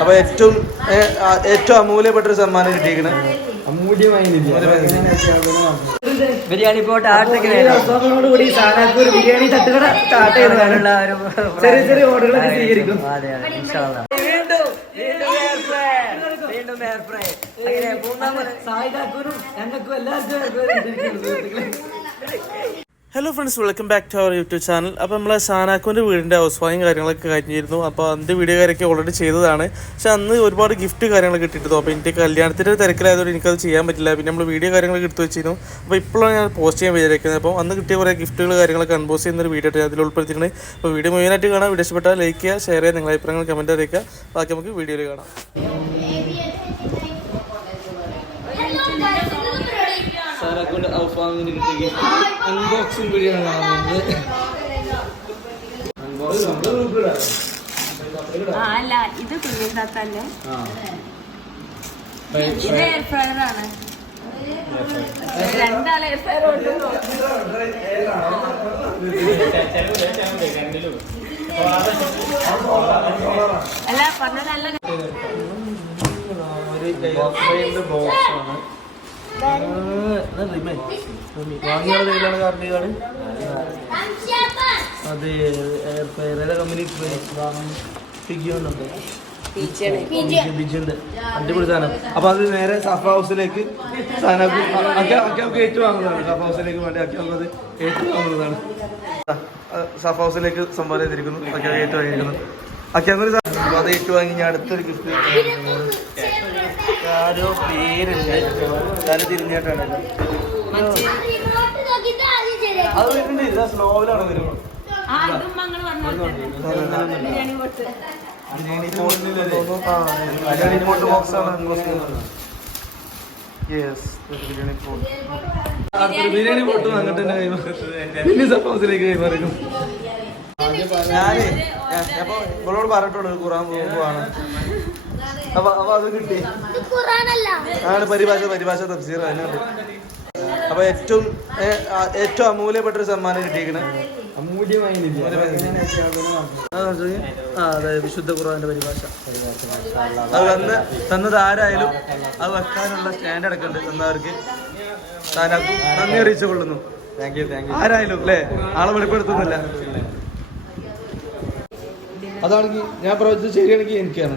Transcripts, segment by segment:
അപ്പൊ ഏറ്റവും അമൂല്യപ്പെട്ടൊരു സമ്മാനം കിട്ടിയിരിക്കണേ. ബിരിയാണി പോട്ട് ആട്ടോട് സാനാക്കൂർ ബിരിയാണി തട്ടുകട സ്റ്റാർട്ട് ചെയ്തതാണുള്ള ചെറിയ ചെറിയ ഓർഡറുകളൊക്കെ സ്വീകരിക്കും. വീണ്ടും മൂന്നാമത് സായിദാക്കൂരും ഞങ്ങൾക്കും എല്ലാവർക്കും. Hello friends, welcome back to our YouTube channel. അപ്പോൾ നമ്മളെ സാനാക്കുവിൻ്റെ വീടിൻ്റെ ഹൗസ് വാമിങ് കാര്യങ്ങളൊക്കെ കഴിഞ്ഞിരുന്നു. അപ്പോൾ അതിൻ്റെ വീഡിയോ കാര്യമൊക്കെ ഓൾറെഡി ചെയ്തതാണ്. പക്ഷേ അന്ന് ഒരുപാട് ഗിഫ്റ്റ് കാര്യങ്ങളൊക്കെ കിട്ടിയിരുന്നു. അപ്പോൾ എനിക്ക് കല്യാണത്തിൻ്റെ തിരക്കിലായതുകൊണ്ട് എനിക്കത് ചെയ്യാൻ പറ്റില്ല. പിന്നെ നമ്മൾ വീഡിയോ കാര്യങ്ങളൊക്കെ എടുത്ത് വെച്ചിരുന്നു. അപ്പോൾ ഇപ്പോഴാണ് ഞാൻ പോസ്റ്റ് ചെയ്യാൻ വിചാരിക്കുന്നത്. അപ്പോൾ അന്ന് കിട്ടിയ കുറേ ഗിഫ്റ്റുകൾ കാര്യങ്ങളൊക്കെ അൺബോക്സ് ചെയ്യുന്നൊരു വീഡിയോ ആയിട്ട് അതിൽ ഉൾപ്പെടുത്തിയിട്ടുണ്ട്. അപ്പോൾ വീഡിയോ മുഴുവനായിട്ട് കാണാം. വീഡിയോ ഇഷ്ടപ്പെട്ടാൽ ലൈക്ക് ചെയ്യുക, ഷെയർ ചെയ്യുക, നിങ്ങളുടെ അഭിപ്രായങ്ങൾ കമൻറ്റ് അറിയിക്കുക. ബാക്കി നമുക്ക് വീഡിയോയിൽ കാണാം. സാനാക്കുവിൻ്റെ ഹൗസ് വാമിങ്ങിന് കിട്ടിയ അൺബോക്സിംഗ് വീഡിയോ ആണ് കാണുന്നത്. അല്ല, ഇത് കുഞ്ഞിത്താത്തല്ലേ, ഇത് എയർ ഫ്രയർ ആണ്. രണ്ടാളെ എയർ ഫ്രയർ അല്ല പറഞ്ഞതല്ല. അതെ, കമ്പനി അടിപൊളി സാധനം. അപ്പൊ അത് നേരെ സഫ ഹൗസിലേക്ക് ഏറ്റുവാങ്ങുന്നതാണ്. സഫ ഹൗസിലേക്ക് വേണ്ടി അത് ഏറ്റുവാങ്ങുന്നതാണ്. സഫ ഹൗസിലേക്ക് സംഭാവന ചെയ്തിരിക്കുന്നു. ഏറ്റുവാങ്ങിയിരിക്കുന്നു. അപ്പൊ അത് ഏറ്റുവാങ്ങി ഞാൻ അടുത്തൊരു ഗിഫ്റ്റ് ആരോ പേരുണ്ട്. തല തിരിഞ്ഞിട്ടാണ് അത് വരുന്നുണ്ട്. സ്ലോവിലാണ് വരുന്നത്. ബിരിയാണി പോട്ട് ബോക്സ് ആണ്. ബിരിയാണി പോട്ട് അങ്ങോട്ട് തന്നെ കൈമാറുന്നത് സഫ ഹൗസിലേക്ക് കൈമാറിക്കും. ഞാനേ അപ്പൊ ഇവളോട് പറഞ്ഞിട്ടുള്ളൂ ഖുറാൻ പോവാണ്. അപ്പൊ അത് കിട്ടി. ആണ് പരിഭാഷ തഫ്സീർ അതിനുണ്ട്. അപ്പൊ ഏറ്റവും അമൂല്യപ്പെട്ടൊരു സമ്മാനം കിട്ടിയിരിക്കണേ. അതെ, വിശുദ്ധ ഖുർആന്റെ പരിഭാഷ. അത് തന്നത് ആരായാലും അത് വെക്കാനുള്ള സ്റ്റാൻഡ് അടക്കണ്ട്. തന്നവർക്ക് നന്ദി അറിയിച്ചു കൊള്ളുന്നു. ആരായാലും അല്ലേ, ആളെ വെളിപ്പെടുത്തുന്നില്ല. അതാണെങ്കിൽ ഞാൻ പ്രവചിച്ചത് ശരിയാണെങ്കിൽ എനിക്കാണ്.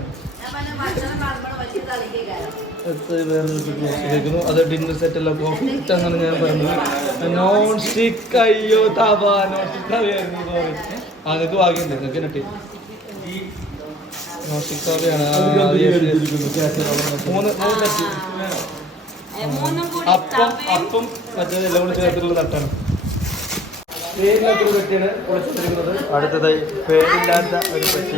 വേറൊരു അത് ഡിന്നർ സെറ്റ് അല്ല, കോഫി സെറ്റ് എന്നാണ് ഞാൻ പറഞ്ഞത്. Non stick. അയ്യോ താപ നോൺ സ്റ്റിക്ക് തവയായിരുന്നു. നിങ്ങൾക്ക് ഭാഗ്യമുണ്ട്, നിങ്ങൾക്ക് നട്ടി നോൺ സ്റ്റിക്ക് തവയാണ്. അപ്പം മറ്റേ എല്ലാം കൂടി ചേർത്തിട്ടുള്ള തട്ടാണ്. പേരില്ലാത്തൊരു പെട്ടിയാണ് പൊളിച്ചിരിക്കുന്നത്. അടുത്തതായി പേരില്ലാത്ത ഒരു പെട്ടി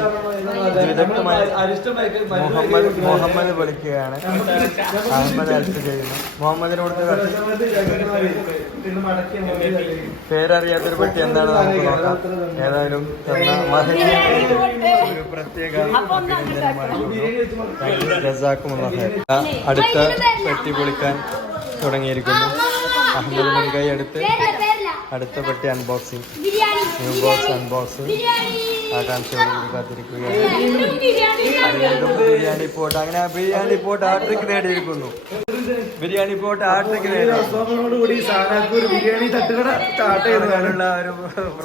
മുഹമ്മദ് വിളിക്കുകയാണ്. അഹമ്മദ് ഹെൽപ്പ് ചെയ്യുന്നു. മുഹമ്മദിന് കൊടുത്ത പേരറിയാത്തൊരു പെട്ടി എന്താണെന്ന് നമുക്ക് നോക്കാം. ഏതായാലും ഒരു പ്രത്യേക അടുത്ത പെട്ടി പൊളിക്കാൻ തുടങ്ങിയിരിക്കുന്നു. അഹമ്മദ് മുൻകൈ അടുത്ത പെട്ടി അൺബോക്സിങ്, ന്യൂ ബോക്സ് അൺബോക്സിങ് ആകാംക്ഷയോടുകൂടി കാത്തിരിക്കുകയാണ്. ബിരിയാണി പോട്ട്, അങ്ങനെ ബിരിയാണി പോട്ട് ഹാട്രിക് നേടിയിരിക്കുന്നു. ബിരിയാണി പോട്ട് ഹാട്രിക് നേടിയോടുകൂടി സാനാക്കൂർ ബിരിയാണി തട്ടുകട സ്റ്റാർട്ട് ചെയ്തതാണുള്ള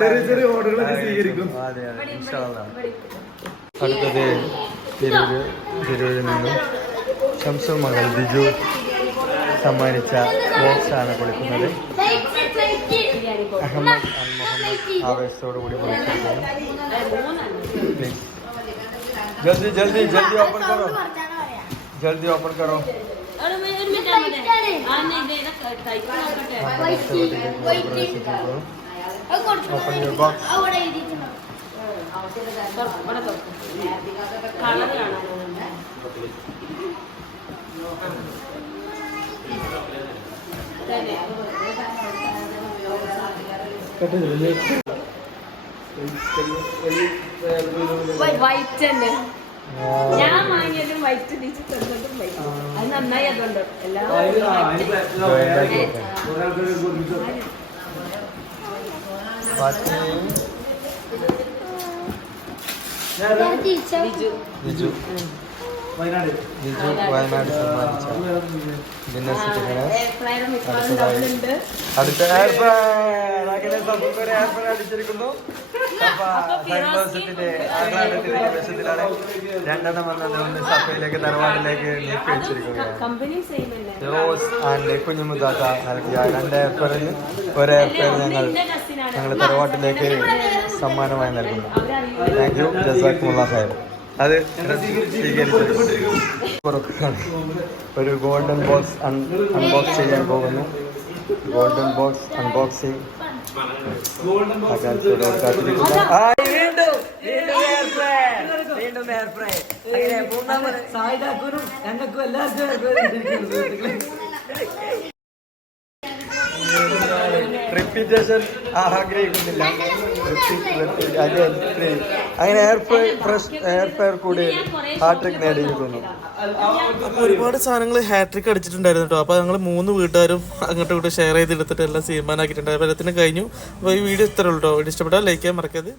ചെറിയ ചെറിയ ഓർഡറുകളൊക്കെ സ്വീകരിക്കും. അതെ അതെ, ഇൻഷാ അല്ലാഹ്. അടുത്തത് തിരൂരിൽ നിന്നും ഷംസുൽ മകൾ ബിജു സമ്മാനിച്ച ബോക്സ് ആണ് പൊളിക്കുന്നത്. അഹമ്മദ് മുഹമ്മദ് ആവേശത്തോടു കൂടി പൊളിച്ചിരിക്കുന്നു. പ്ലീസ് ജൽദി ജൽദി ജൽദി ഓപ്പൺ കറോ, ജൽദി ഓപ്പൺ കറോ. Open your box. വൈറ്റ് തന്നെ ഞാൻ വാങ്ങിയതും വൈറ്റ് തിരിച്ചു തന്നതും വൈറ്റ്. അത് നന്നായി. അതുകൊണ്ട് ലിജു വയനാട് സമ്മാനിച്ച ഡിന്നർ സെറ്റിങ്ങനെ അടുത്തതായി അടുത്ത അടിച്ചിരിക്കുന്നു. സന്തോഷത്തിന്റെ ആഹ്ലാദത്തിന്റെ നിമിഷത്തിലാണ് 2 വന്നത്. ഒന്ന് സഭയിലേക്ക് തറവാട്ടിലേക്ക് നീക്കി വെച്ചിരിക്കുകയാണ്. റോസ് ആൻഡ് കുഞ്ഞുമുദാത്ത നൽകിയ 2 ഏർപ്പറിന് 1 ഏർപ്പർ ഞങ്ങൾ തറവാട്ടിലേക്ക് സമ്മാനമായി നൽകുന്നു. താങ്ക് യു, ജസാക്കുമുല്ലാഹ് ഖൈർ. അത് ഒരു ഗോൾഡൻ ബോക്സ് അൺബോക്സ് ചെയ്യാൻ പോകുന്നു. ഗോൾഡൻ ബോക്സ് അൺബോക്സിങ് ഞങ്ങൾക്കും എല്ലാവർക്കും റിപ്പീറ്റേഷൻ ആഗ്രഹിക്കുന്നില്ല. അങ്ങനെ എയർഫെയർ കൂടി ഹാട്രിക് നേടിയിരിക്കുന്നു. അപ്പോൾ ഒരുപാട് സാധനങ്ങൾ ഹാട്രിക് അടിച്ചിട്ടുണ്ടായിരുന്നു കേട്ടോ. അപ്പോൾ ഞങ്ങൾ 3 വീട്ടുകാരും അങ്ങോട്ടും ഇങ്ങോട്ടും ഷെയർ ചെയ്തെടുത്തിട്ട് എല്ലാം തീരുമാനമാക്കിയിട്ടുണ്ട്. അപ്പോൾ എല്ലാത്തിനും കഴിഞ്ഞു. അപ്പോൾ ഈ വീഡിയോ ഇത്രയുള്ളൂ കേട്ടോ. വീഡിയോ ഇഷ്ടപ്പെട്ടാൽ ലൈക്ക് ചെയ്യാൻ മറക്കരുത്.